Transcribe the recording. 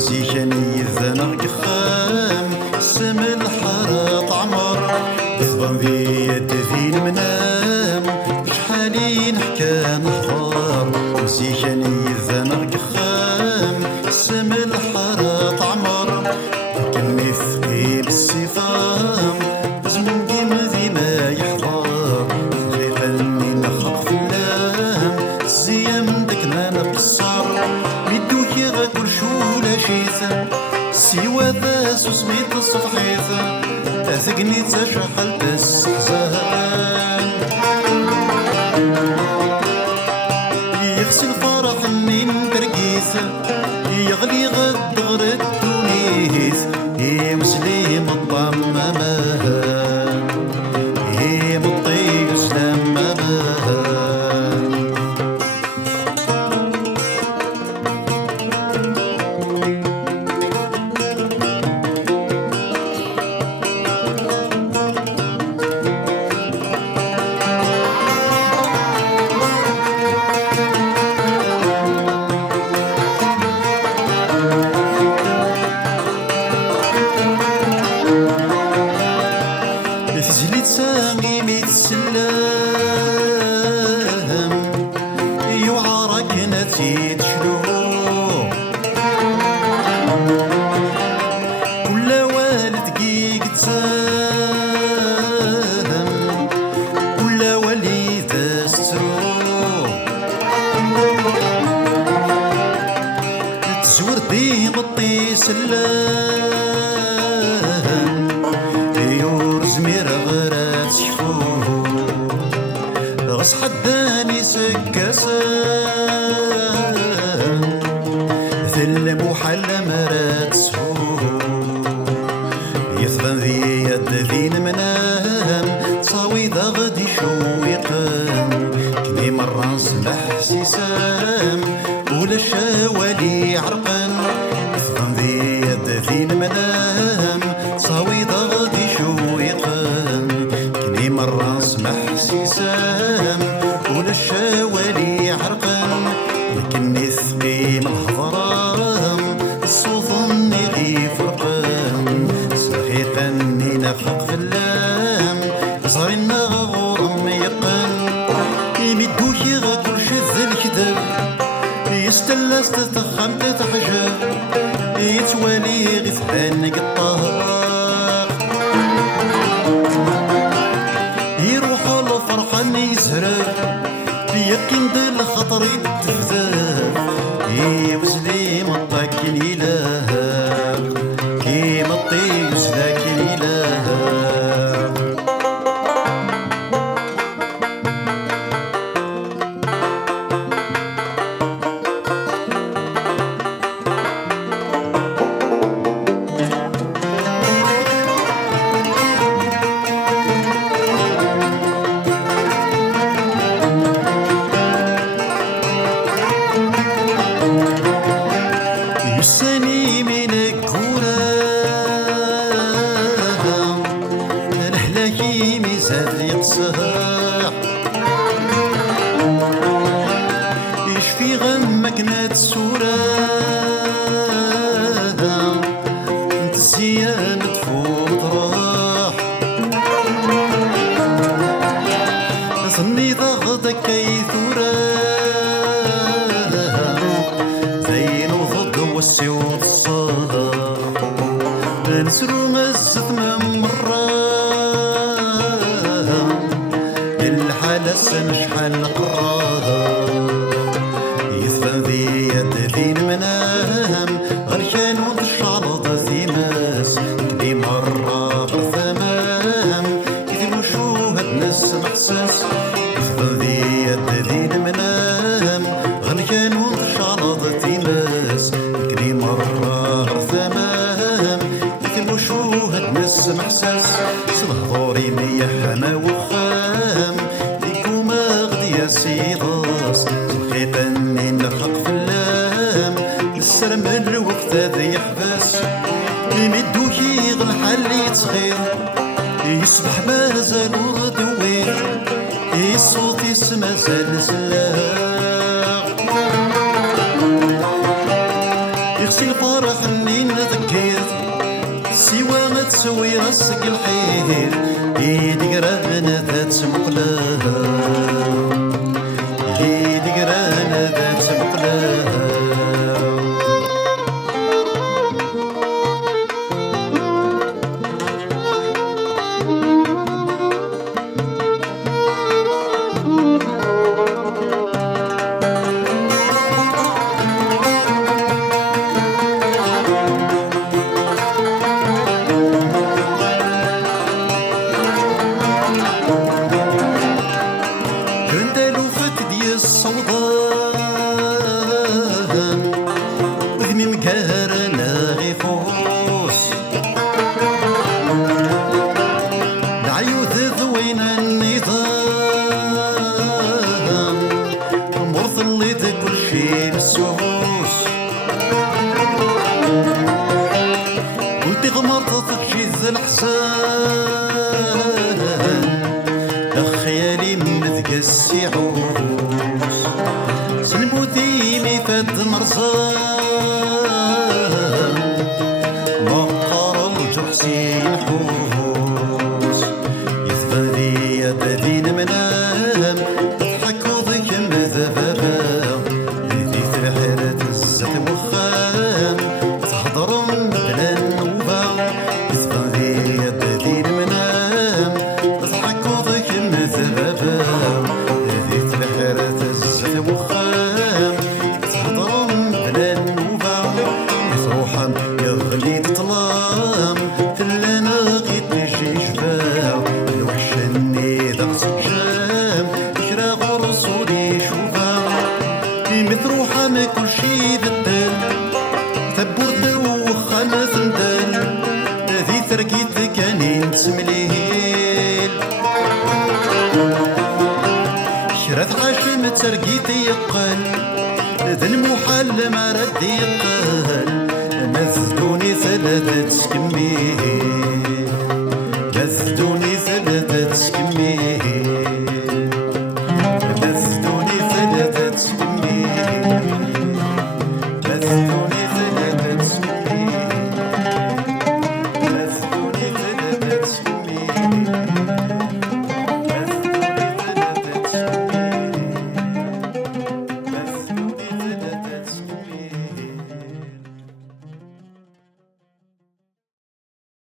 زيكاني ذنغ قخام سم الحارة عمر يفضل ذي يدفين منام شحالي نحكى نحضر زيكاني ذنغ قخام سم الحارة عمر كني ثقيل الصفام زمن ديما ديما يحضر غيغني نخاف فلام الزيام دكنا نقصر ميدوكي غاكل شو لا شيثا سيوا ذا سميت السطحيثا أثقني تشحل بس حزان يغسل فرح من برقيثا يغلي غد غرد دونيث مسلم الضممان مطي سلام تجلي تساقي ميت السلام يوعرك نتي تشلو كل والد دقيق تسام كل وليد استرو تزور بيض الطي سلام زمير غرات شفوه غص حداني سكسان ذل محل مرات سفوه يثبن ذي يد ذين منام تصاوي ذا غدي شويقان كني مرة نسمح سيسام ولا شاولي عرقان يثبن ذي يد ذين منام تصاوي ذا غدي مرة نسمح سيسام ولا الشوالي عرقان لكني ثقيم الهضرام الصوفني غي فرقان سلخيقني نخلق فلام صارينا غورم يقان يمدوكي غا كل شي ذا الكذب يستلس تتخم تتحجب يتوالي غثبان قطار فرحاني زهرة بيقين دل خطري التفذاف وزلي مطاك الإله كي مطي وزلاك الإله يساني من الكورة الحلاكي ميزات يقصها يشفي غمك نات السورة انت الزيان تفوت راح ظني ضغطك كيثورة والسيوط الصدى نسرو مزت من مرة الحالة سنشحال قراها يثبن ذي يد ذين منام غير كانوا الشعرض ذي ماس كني مرة غثمام كذلو شو هاد ناس محساس يثبن ذي يد ذين منام غير كانوا الشعرض ذي ماس مرة ثمام يكتبوا شو هالناس محساس صبحوري ميا حما وخام ليكو ما غدي يا سيداس الخيطاني نخق فلام السلام الوقت هذا يحبس يمدوكي غالحال يتغير يصبح مازال دوير الصوت يسمى زال زلاغ يغسل الفرح اللي نذكر سوى ما تسوي راسك الحير يدي قرانا ذات مقلاها يدي قرانا ذات مقلاها وذمي مكارنا غيفوس العيوث ذوين النظام مرض اللي كل شي بالسوس قلت غمرت تجيز الحزان خيالي مذق السعوس سنبوتيني فد مرزان مقر الجرسي نحوس يثبادي يدين منام تضحكو ضيك مذبابا ذي ثبحرة الزت وخام تهضرم بلا نوبا يثبادي يدين منام تضحكو ضيك مذبابا ذي ثبحرة الزت وخام تهضرم بلا نوبا يصروحا يغلي تطلام تلانا غيت نجي جفاع الوحش النيدق سجام كرا غرسولي شوفا مثروحا ما كل شي بدل ثبورت وخانا ثندل ذي ترقيت كانين تسمليل شرات عاشم ترقيت يقل ذا المحل ما رد يقل مزدوني ثلاثة تكميل